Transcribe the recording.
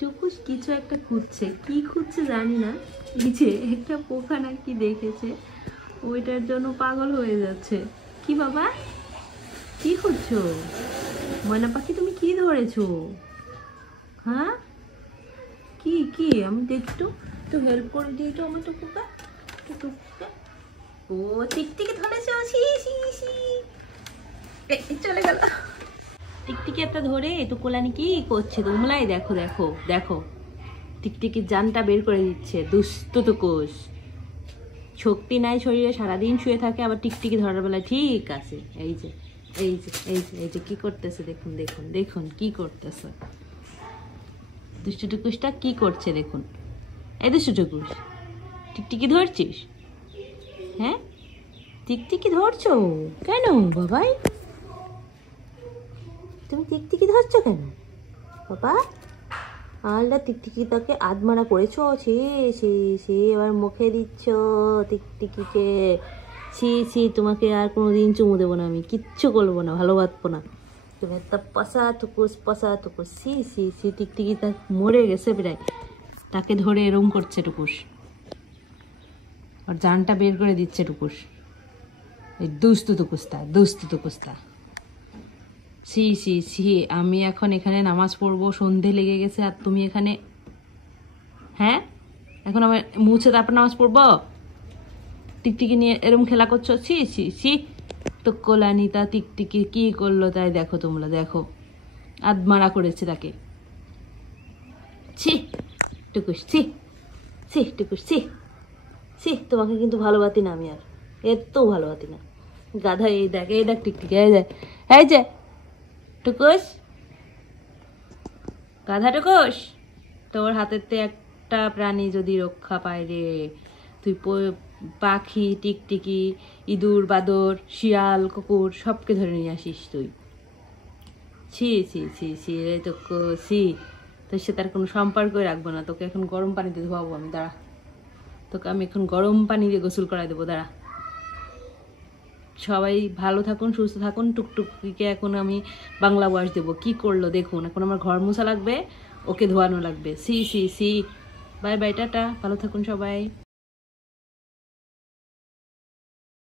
টুকুস কিছু একটা খুঁজছে, কি খুঁজছে জানি না। এই যে একটা পোকা নাকি দেখেছে, ওইটার জন্য পাগল হয়ে যাচ্ছে। কি বাবা, কি খুঁজছো? ময়না পাখি তুমি কি ধরেছো? হ্যাঁ, কি কি আমি একটু একটু হেল্প করে দিই তো আমার টুকুকে। টুকুকে ও টিকটিকি ধরেছো, সি সি সি চলে গেল। টিকটিকি একটা ধরে তো কোলানি কি করছে তোমলাই দেখো দেখো দেখো, টিকটিকির জানটা বের করে দিচ্ছে দুষ্ট টুকুস। শক্তি নাই শরীরে, সারাদিন শুয়ে থাকে, আবার টিকটিকি ধরার বেলা ঠিক আছে। এই যে এই যে এই যে এই যে কি করতেছে দেখুন দেখুন দেখুন কি করতেছে দুষ্টু টুকুসটা, কি করছে দেখুন। এই দুষ্টু টুকুস, টিকটিকি ধরছিস? হ্যাঁ, টিকটিকি ধরছো কেন বাবাই? তুমি টিকটিকি ধরছো কেন বাবা? আলদা টিকটিকি তাকে আধমারা করেছো, ছি ছি ছি, এবার মুখে দিচ্ছ টিকটিকিকে। ছি ছি, তোমাকে আর কোনোদিন চুমু দেবো না, আমি কিচ্ছু করবো না, ভালোবাসবো না। তুমি একটা পশা টুকুস সি সি সি। টিকটিকি তা মরে গেছে প্রায়, তাকে ধরে এরম করছে টুকুস, আর জানটা বের করে দিচ্ছে টুকুস। এই দুস্তু টুকুসটা। সি সি সি, আমি এখন এখানে নামাজ পড়বো, সন্ধে লেগে গেছে, আর তুমি এখানে হ্যাঁ এখন আমার মুছে তারপর নামাজ পড়বো? টিকটিকি নিয়ে এরম খেলা করছো, সি সি সি। তো কোলানিতা টিকটিকি কি করলো তাই দেখো তোমরা, দেখো আধমারা করেছে তাকে। ছি টুকুস, ছি ছি টুকুস, ছি ছি, তোমাকে কিন্তু ভালোবাসি না আমি, আর এত ভালোবাসি না। গাধা, এই দেখ টিকটিকি, এই যে টুকুস, গাধা টুকুস, তোর হাতেতে একটা প্রাণী যদি রক্ষা পায় রে, তুই পাখি, টিকটিকি, ইঁদুর, বাদর, শিয়াল, কুকুর সবকে ধরে নিয়ে আসিস তুই। ছি ছি ছি ছি রে টুকুসি, তোর সাথে আর কোনো সম্পর্কই রাখবো না, তোকে এখন গরম পানিতে ধোয়াবো আমি, দাঁড়া, তোকে আমি এখন গরম পানি দিয়ে গোসল করাই দেবো, দাঁড়া। সবাই ভালো থাকুন, সুস্থ থাকুন। টুকটুকিকে এখন আমি বাংলা বয়স দেবো, কি করলো দেখুন। এখন আমার ঘর মোছা লাগবে, ওকে ধোয়ানো লাগবে। সি সি সি, বাই বাই, টাটা, ভালো থাকুন সবাই।